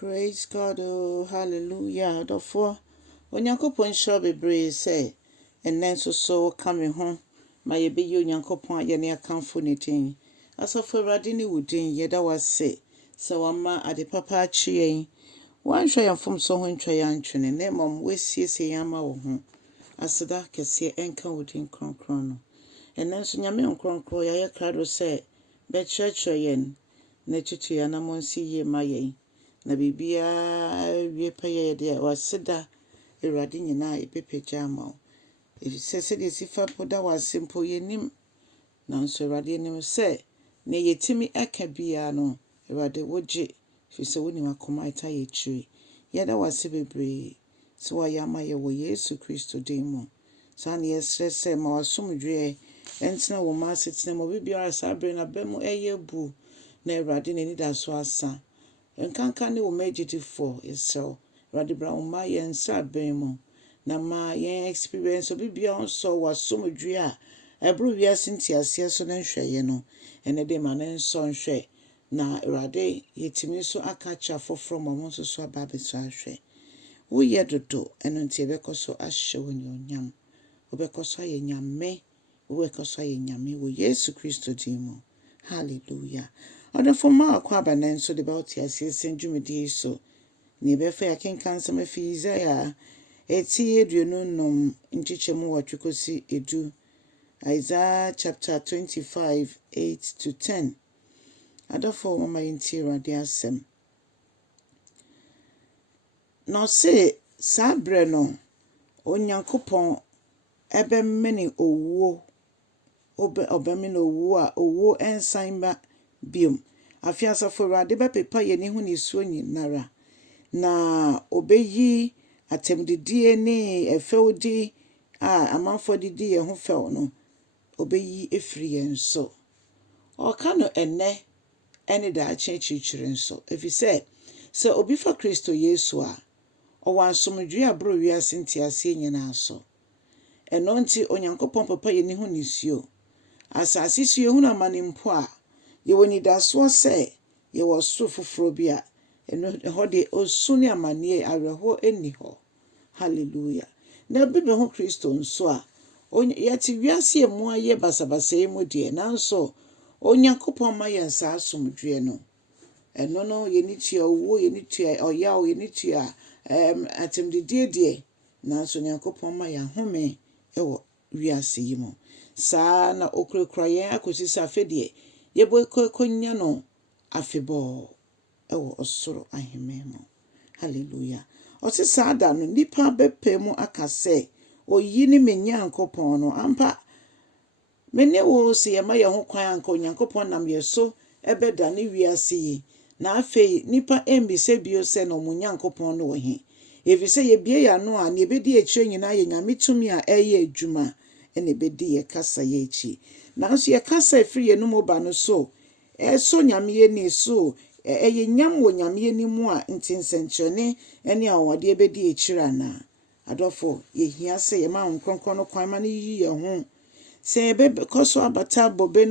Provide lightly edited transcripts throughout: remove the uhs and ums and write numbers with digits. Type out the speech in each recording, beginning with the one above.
Praise God, oh, hallelujah. Therefore, Onyankopɔn hyira bebree sɛ ɛnnɛ nso so ka me ho ma yɛbɛyi Onyankopɔn a yɛne akamfo ne din. Asafo Awurade ne wo din, yɛda wo ase sɛ wama ade papa akye yɛn. Woanhwɛ yɛn mfomso ho ntwa yɛn antwene, na mmom woasiesie yɛn ama wo ho. Aseda kɛseɛ ɛnka wo din kronkron no. Ɛnnɛ nso Nyame nkronkron yɛayɛ krado sɛ bɛkyerɛkyerɛ yɛn na tutu yɛn anammɔn si yie ma yɛn. Na biribiara wie pɛyɛ yɛde waseda Awurade nyinaa ɛbɛpagya ama wo. Ɛfisɛ sɛdeɛ sifa po da wase mpo yɛnim, nanso Awurade anim sɛ na yɛtumi aka biara no Awurade wogye, ɛfisɛ wonim akoma ɛta yɛ akyiri. Yɛda wase bebree sɛ woayɛ ama yɛ wɔ Yesu Kristo din mu. Saa na yɛsrɛ sɛ ma w'asomdwoeɛ ɛntena wɔ ma asetena mu bibiara saa bere na bɛ mu ɛyɛ bu na Awurade n'ani da so asa. Nkanka ne wo magyidifoɔ yɛsrɛ Awurade bra wo ma yɛn nsraban mu na ma yɛn experience obibiara nso w'asomdwoeɛ a ɛboro wiase ntiaseɛ so no nhwɛeɛ no ɛne de ma ne nsɔ nhwɛ na Awurade yɛtumi nso aka kyerɛ afoforɔ ma ɔmo nso so aba abɛso ahwɛ. Woyɛ dodo ɛno nti yɛbɛkɔ so ahyɛ wo anuonyam. Wobɛkɔ so ayɛ nyame, wobɛkɔ so ayɛ nyame wɔ Yesu Kristo din mu. Hallelujah. Ɔdɔfo ma akɔ aba nan so de ba wote aseɛ sɛ dwumadie so. Ne yɛbɛfa yɛakenka nsɛm afi Yesaia ɛti 25 nkyekyɛmu 8 kɔsi 10. Isaiah chapter 25, 8-10. Adɔfo mama yɛntie Awurade asɛm. Na ɔse saa berɛ no Onyankopɔn ɛbɛmene owuo. Ɔbɛmene owuo a owuo ɛnsan ba biom. Afei asafo Awurade bɛpepa yɛn ho ne suo nyinara. Na obeyi atemdidie ne ɛfɛwdi a amanfo didi yɛn ho fɛw no obeyi efiri yɛn so. Ɔka no ɛnɛ ɛne daakye akyirikyiri nso. Efisɛ sɛ obi fa Kristo Yesu a ɔwɔ asomdwoe a boro wiase ntiaseɛ nyinaa so. Ɛno nti Onyankopɔn papa yɛn ho ne suo. Asase so yɛhunu amane mpo a yɛwɔ nidasoɔ sɛ yɛwɔ soro foforɔ bi a ɛno hɔ de osu ne amane awerɛhɔ ɛnni hɔ. Hallelujah. Na bi bɛho Kristo nso a yɛte wiase mu ayɛ basabasɛe mu deɛ nanso Onyankopɔn ma yɛn saa asomdwoe no. Ɛno no yɛni tua owuo, yɛni tua ɔyaw, yɛni tua atemdidie deɛ nanso Onyankopɔn ma yɛn ahome ɛwɔ wiase yi mu. Saa na okurakura yɛn akosi sɛ afɛ deɛ yɛbɛkɔnya no afebɔɔ ɛwɔ ɔsoro ahemman mu. Hallelujah. Ɔse saa da no nipa bɛpɛ mu aka sɛ oyi ne me Nyankopɔn no ampa mene wo sɛ yɛma yɛn ho kwan anka Onyankopɔn nam yɛ so ɛbɛda ne wiase yi. Na afei nipa ɛmbisɛ bio sɛ na ɔmo Nyankopɔn no wɔ he. Efisɛ yɛbie yɛn ano a ne yɛbɛdi akyire nyinaa yɛ Nyame tumi a ɛyɛ adwuma ɛne bɛdi yɛ kasa yɛ akyi. Nanso yɛ kasa efiri yɛn mu ba no so ɛso Nyame yɛni so ɛyɛ nyam wɔ Nyame yɛni mu a nti nsɛnkyerɛnne ɛne awɔde bɛdi akyire ana. Adɔfo yɛhia sɛ yɛma nkronkron no kwan ma ne yi yɛn ho. Sɛ yɛbɛkɔ so abata bobe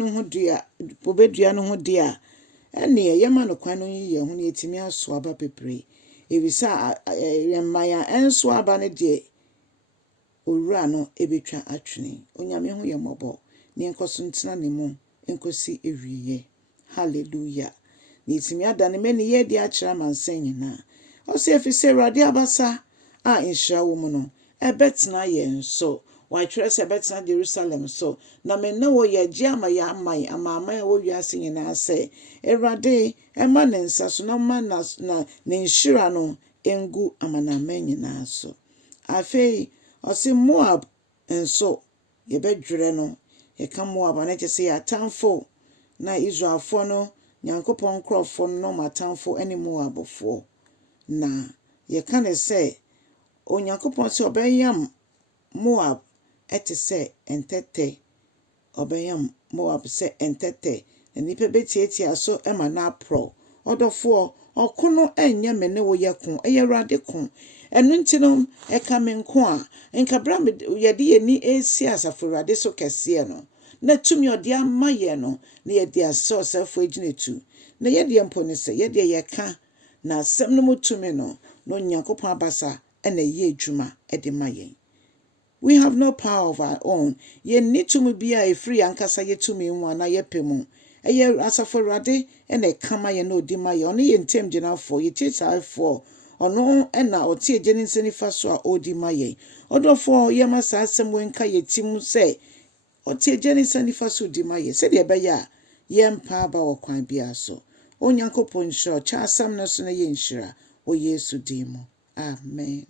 dua no ho dia ɛne yɛma no kwan no yi yɛn ho ne yɛtumi aso aba bebree. Ebisa yɛmaya ɛnso aba ne deɛ owura no ebetwa atwene. Onyame ho yɛ mmɔbɔ ne nkɔso ntena ne mu nkosi ewiye. Hallelujah. Ne yɛtumi ada ne mani yɛ de akyerɛ amansan nyinaa. Ɔsɛ efisɛ Awurade abasa a nhyira wɔ mu no ɛbɛtena yɛn so. Wɔatwerɛ sɛ ɛbɛtena Jerusalem so. Na menne wɔ yɛgye ama yɛ amaama a wɔ wiase nyinaa sɛ Awurade ɛma ne nsa so na ma na ne nhyira no engu amanaman nyinaa so. Afei ɔse Moab nso yɛbɛdwerɛ no. Yɛka Moab ana kyerɛ sɛ yɛatamfo na Israelfoɔ no Nyankopɔn nkurɔfoɔ no matamfo ɛne Moabfoɔ. Na yɛka ne sɛ Onyankopɔn sɛ ɔbɛyam Moab ɛte sɛ ɛntɛtɛ. Ɔbɛyam Moab sɛ ɛntɛtɛ. Na nipa bɛtiatia so ɛma na aprɔ. Ɔdɔfoɔ ɔko no ɛnyɛ me ne wo yɛ ko ɛyɛ Awurade ko. Ɛno nti no ɛka me nko a nkabra yɛde yɛni esi asafo Awurade so kɛseɛ no. Na tumi ɔde ama yɛ no na yɛde asɛ ɔsɛfo agyina tu. Na yɛde mpo ne sɛ yɛde yɛka na asɛm no mu tumi no na Onyankopɔn abasa ɛna ɛyɛ adwuma ɛde ma yɛn. We have no power of our own. Yɛnni tumi bi a ɛfiri ankasa yɛtumi mu anaa yɛpɛ mu. Ɛyɛ Asafo Awurade ɛna ɛkama yɛn na ɔdi ma yɛn. Ɔno yɛ ntam gyinafoɔ, yɛtiesaafoɔ. Ɔno ɛna ɔte agya ne nsa nifa so a ɔdi ma yɛn. Ɔdɔfoɔ yɛma saa asɛm wɔ nka yɛ ti mu sɛ ɔte agya ne nsa nifa so di ma yɛn. Sɛdeɛ ɛbɛyɛ a yɛmpa aba wɔ kwan biara so. Onyankopɔn nhyira ɔkyɛ asɛm no so na yɛnhyira wɔ Yesu din mu. Amen.